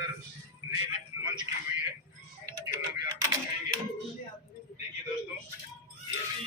अंदर नई lift launch की हुई है, जो हम अभी आपको दिखाएंगे। देखिए दोस्तों, ये भी